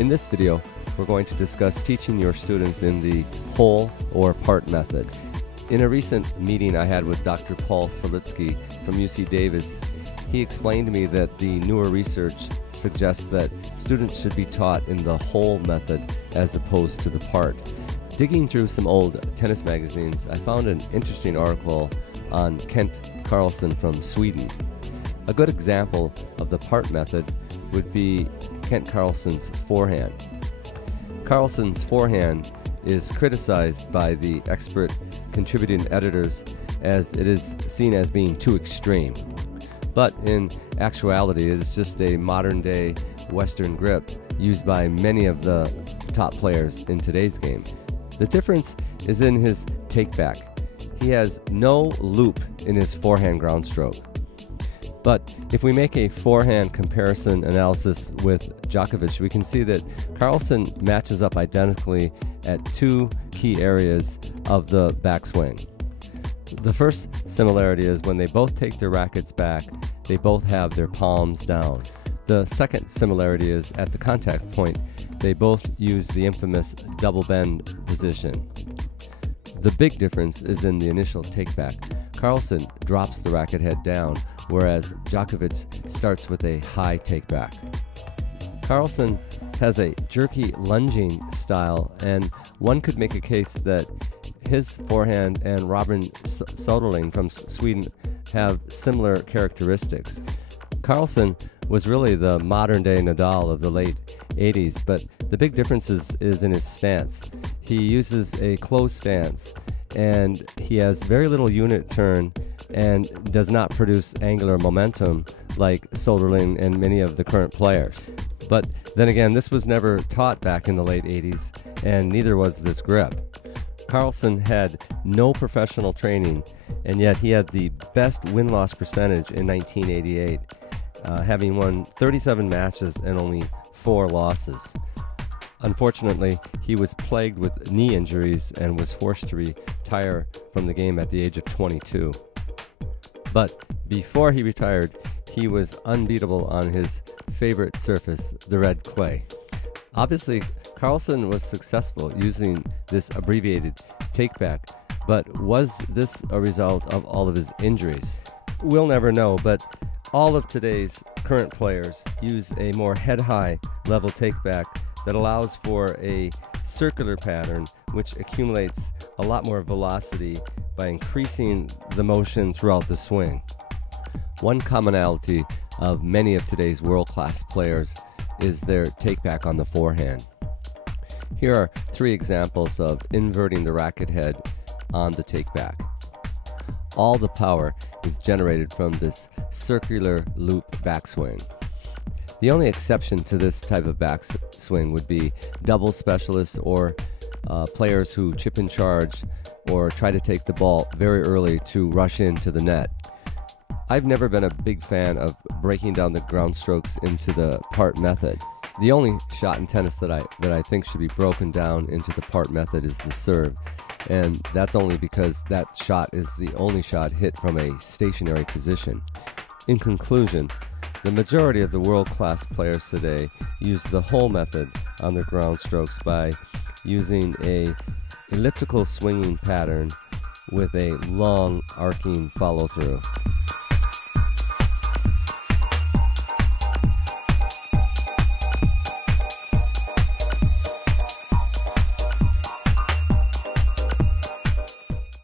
In this video, we're going to discuss teaching your students in the whole or part method. In a recent meeting I had with Dr. Paul Salitsky from UC Davis, he explained to me that the newer research suggests that students should be taught in the whole method as opposed to the part. Digging through some old tennis magazines, I found an interesting article on Kent Carlsen from Sweden. A good example of the part method would be Kent Carlsen's forehand. Carlsen's forehand is criticized by the expert contributing editors as it is seen as being too extreme. But in actuality, it is just a modern-day Western grip used by many of the top players in today's game. The difference is in his take-back. He has no loop in his forehand ground stroke. But if we make a forehand comparison analysis with Djokovic, we can see that Carlsen matches up identically at two key areas of the backswing. The first similarity is when they both take their rackets back, they both have their palms down. The second similarity is at the contact point, they both use the infamous double bend position. The big difference is in the initial take back. Carlsen drops the racket head down, whereas Djokovic starts with a high take back. Carlsen has a jerky lunging style, and one could make a case that his forehand and Robin Soderling from Sweden have similar characteristics. Carlsen was really the modern-day Nadal of the late 80s, but the big difference is in his stance. He uses a closed stance, and he has very little unit turn and does not produce angular momentum like Soderling and many of the current players. But then again, this was never taught back in the late 80s, and neither was this grip. Carlsen had no professional training, and yet he had the best win-loss percentage in 1988, having won 37 matches and only 4 losses. Unfortunately, he was plagued with knee injuries and was forced to retire from the game at the age of 22. But before he retired, he was unbeatable on his favorite surface, the red clay. Obviously, Carlsen was successful using this abbreviated take-back, but was this a result of all of his injuries? We'll never know, but all of today's current players use a more head-high level take-back that allows for a circular pattern which accumulates a lot more velocity by increasing the motion throughout the swing. One commonality of many of today's world-class players is their take-back on the forehand. Here are 3 examples of inverting the racket head on the take-back. All the power is generated from this circular loop backswing. The only exception to this type of backswing would be double specialists or players who chip in charge or try to take the ball very early to rush into the net. I've never been a big fan of breaking down the ground strokes into the part method. The only shot in tennis that I think should be broken down into the part method is the serve, and that's only because that shot is the only shot hit from a stationary position. In conclusion, the majority of the world-class players today use the whole method on their ground strokes by using a elliptical swinging pattern with a long arcing follow-through.